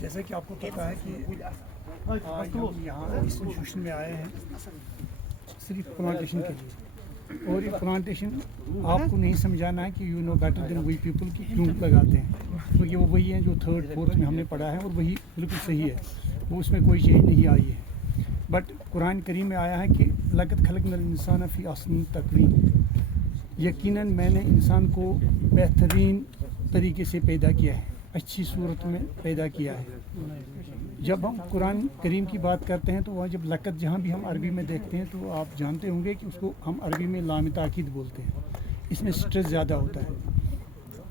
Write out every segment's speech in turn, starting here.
جیسا کہ آپ کو پتا ہے کہ آج ہم یہاں اس انسٹیٹیوشن میں آئے ہیں صرف پلانٹیشن کے لیے، اور یہ پلانٹیشن آپ کو نہیں سمجھانا ہے کہ you know better than we people کی کیوں لگاتے ہیں، کیونکہ وہ وہی ہیں جو 3rd 4th میں ہم نے پڑھا ہے، اور وہی بالکل صحیح ہے، وہ اس میں کوئی چینج نہیں آئی ہے۔ بٹ قرآن کریم میں آیا ہے کہ لقد خلقنا الانسان فی احسن تقویم، یقیناً میں نے انسان کو بہترین طریقے سے پیدا کیا ہے، اچھی صورت میں پیدا کیا ہے۔ جب ہم قرآن کریم کی بات کرتے ہیں تو وہاں جب لقد جہاں بھی ہم عربی میں دیکھتے ہیں تو آپ جانتے ہوں گے کہ اس کو ہم عربی میں لام تاکید بولتے ہیں، اس میں سٹریس زیادہ ہوتا ہے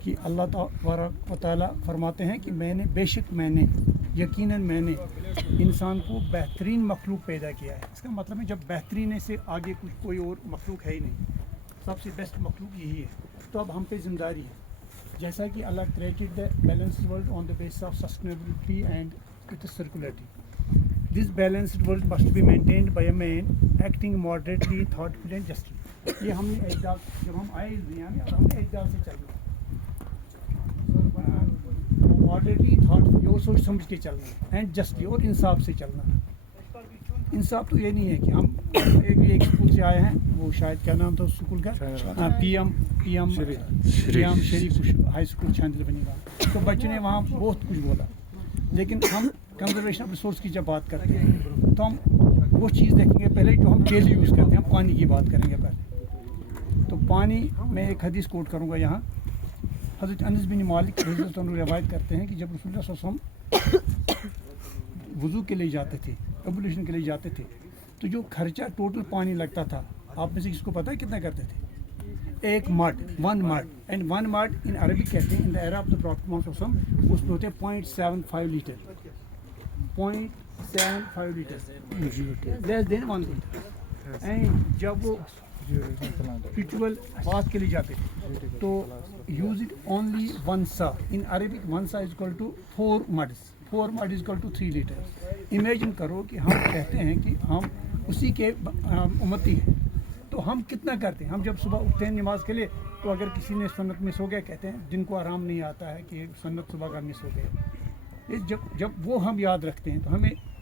کہ اللہ تبارک و تعالیٰ فرماتے ہیں کہ میں نے بے شک میں نے یقیناً میں نے انسان کو بہترین مخلوق پیدا کیا ہے۔ اس کا مطلب ہے جب بہترین سے آگے کچھ کوئی اور مخلوق ہے ہی نہیں، سب سے بیسٹ مخلوق یہی ہے۔ تو اب ہم پہ ذمہ داری ہے، جیسا کہ اللہ created the balanced world on the base of sustainability and with circularity. This balanced world must be maintained by a man acting moderately thoughtfully and justly. یہ ہم نے اعتدال، جب ہم آئے اس دنیا میں ہم نے اعتدال سے چلنا، ماڈریٹلی تھاٹفلی اور سوچ سمجھ کے چلنا، اینڈ جسٹلی اور انصاف سے چلنا۔ انصاف تو یہ نہیں ہے کہ ہم ایک اسکول سے آئے ہیں، وہ شاید کیا نام تھا اس اسکول کا، پی ایم شریف ہائی اسکول چھاندل بنی گا، تو بچوں نے وہاں بہت کچھ بولا، لیکن ہم کنزرویشن آف ریسورس کی جب بات کرتے ہیں تو ہم وہ چیز دیکھیں گے پہلے جو ہم ڈیلی یوز کرتے ہیں، ہم پانی کی بات کریں گے پہلے۔ تو پانی، میں ایک حدیث کوٹ کروں گا یہاں، حضرت انس بن مالک رضی اللہ عنہ روایت کرتے ہیں کہ جب رسول اللہ صلی اللہ علیہ وسلم وضو کے لیے جاتے تھے، ایبولیشن کے لیے جاتے تھے، تو جو خرچہ ٹوٹل پانی لگتا تھا، آپ میں سے کس کو پتہ ہے کتنا کرتے تھے؟ ایک مٹ، 1 مٹ، اینڈ 1 مٹ ان عربی کہتے ہیں، ان دا ایرا آف دا پروفیٹ محمد صلی اللہ علیہ وسلم، اس میں ہوتے ہیں 0.75 litre, 0.75 litre, less than 1 litre. And جب وہ ریچول بات کے لیے جاتے تھے تو یوز اٹ اونلی 1 سا، ان عربک 1 سا از اکول ٹو 4 مڈس، 4 مڈ is equal to 3 litre. Imagine کرو کہ ہم کہتے ہیں کہ ہم اسی کے امتی ہیں، تو ہم کتنا کرتے ہیں؟ ہم جب صبح اٹھتے ہیں نماز کے لیے تو اگر کسی نے سنت مس ہو گیا، کہتے ہیں جن کو آرام نہیں آتا ہے کہ سنت صبح کا مس ہو گیا، جب وہ ہم یاد رکھتے ہیں تو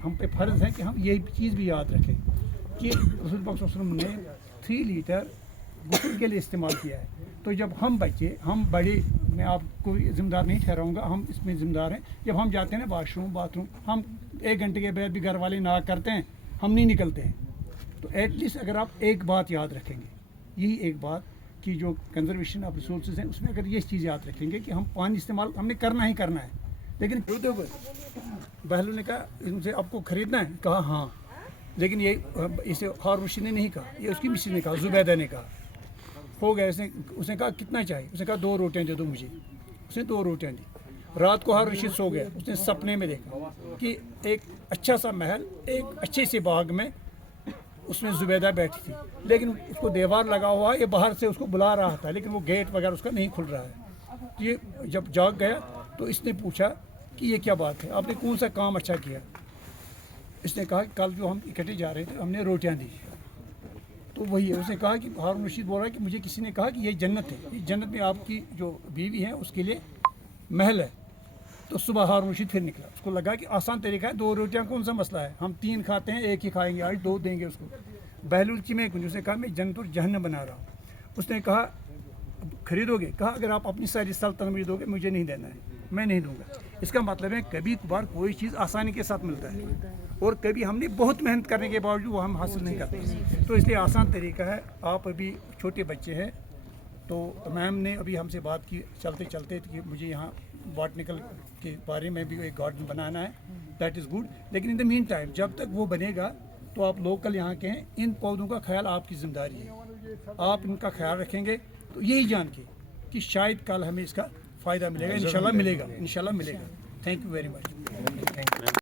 ہم پہ فرض ہے کہ ہم یہی چیز بھی یاد رکھیں کہ رسول پاک صلی اللہ علیہ وسلم نے 3 لیٹر غسل کے لیے استعمال کیا ہے۔ تو جب ہم بچے، ہم بڑے، میں آپ کو ذمہ دار نہیں ٹھہراؤں گا، ہم اس میں ذمہ دار ہیں، جب ہم جاتے ہیں نا واش روم باتھ روم، ہم 1 گھنٹے کے بعد بھی گھر والے نہ کرتے ہیں، ہم نہیں نکلتے ہیں۔ تو ایٹ لیسٹ اگر آپ ایک بات یاد رکھیں گے، یہی ایک بات کہ جو کنزرویشن آف ریسورسز ہیں، اس میں اگر یہ چیز یاد رکھیں گے کہ ہم پانی استعمال ہم نے کرنا ہی کرنا ہے، لیکن بہلو نے کہا ان سے آپ کو خریدنا ہے، کہا ہاں، لیکن یہ اسے ہارون رشید نے نہیں کہا، یہ اس کی مسز نے کہا، زبیدہ نے کہا۔ ہو گیا، اس نے کہا کتنا چاہیے؟ اس نے کہا 2 روٹیاں دے دو مجھے، اس نے 2 روٹیاں دی۔ رات کو ہارون رشید سو گیا، اس نے سپنے میں دیکھا کہ ایک اچھا سا محل ایک اچھے سے باغ میں، اس میں زبیدہ بیٹھی تھی، لیکن اس کو دیوار لگا ہوا، یہ باہر سے اس کو بلا رہا تھا، لیکن وہ گیٹ وغیرہ اس کا نہیں کھل رہا ہے۔ یہ جب جاگ گیا تو اس نے پوچھا کہ یہ کیا بات ہے، آپ نے کون سا کام اچھا کیا؟ اس نے کہا کہ کل جو ہم اکٹھے جا رہے تھے ہم نے روٹیاں دی، تو وہی ہے۔ اس نے کہا کہ ہارون رشید بول رہا ہے کہ مجھے کسی نے کہا کہ یہ جنت ہے، یہ جنت میں آپ کی جو بیوی ہے اس کے لیے محل ہے۔ تو صبح ہارون رشید پھر نکلا، اس کو لگا کہ آسان طریقہ ہے، 2 روٹیاں کون سا مسئلہ ہے، ہم 3 کھاتے ہیں، 1 ہی کھائیں گے، آج 2 دیں گے اس کو۔ بہلول کی میں اس نے کہا میں جنت اور جہنم بنا رہا ہوں۔ اس نے کہا خریدو گے؟ کہا اگر آپ اپنی ساری سلطنت مجھے دو گے، مجھے نہیں دینا ہے، میں نہیں دوں گا۔ اس کا مطلب ہے کبھی کبھار کوئی چیز آسانی کے ساتھ ملتا ہے، اور کبھی ہم نے بہت محنت کرنے کے باوجود وہ ہم حاصل نہیں کرتے، تو اس لیے آسان طریقہ ہے۔ آپ ابھی چھوٹے بچے ہیں، تو میم نے ابھی ہم سے بات کی چلتے چلتے کہ مجھے یہاں باٹنیکل کے بارے میں بھی ایک گارڈن بنانا ہے، دیٹ از گڈ، لیکن ان دا مین ٹائم جب تک وہ بنے گا تو آپ لوکل یہاں کے ہیں، ان پودوں کا خیال آپ کی ذمہ داری ہے، آپ ان کا خیال رکھیں گے تو یہی جان کے کہ شاید کل ہمیں اس کا فائدہ ملے گا، انشاءاللہ ملے گا، انشاءاللہ ملے گا۔ Thank you very much.